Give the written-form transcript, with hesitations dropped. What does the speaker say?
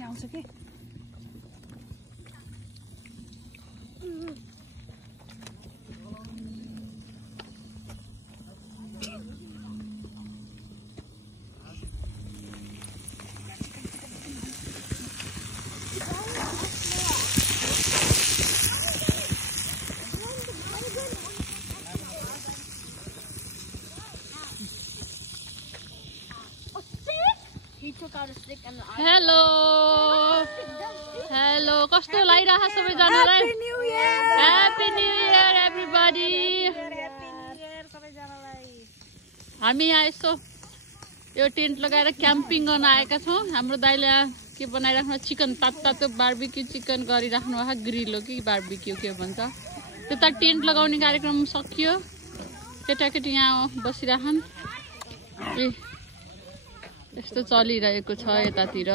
चाहिँ आउँछ के हेलो हेलो कस्तो लागिरहेको छ सबैजनालाई ह्यापी न्यू इयर एभ्रीबडी हामी यहाँ यसो यो टेन्ट लगाएर क्याम्पिङ गर्न आएका छौँ हाम्रो दाइले के बनाइराख्नु चिकन तातो बार्बिक्यू चिकन गरिराख्नु भएको ग्रिल हो कि बार्बिक्यू के भन्छ त्यता टेन्ट लगाउने कार्यक्रम सकियो केटाकेटी यहाँ बसिराखन् यस्तो चलिरहेको छ यतातिर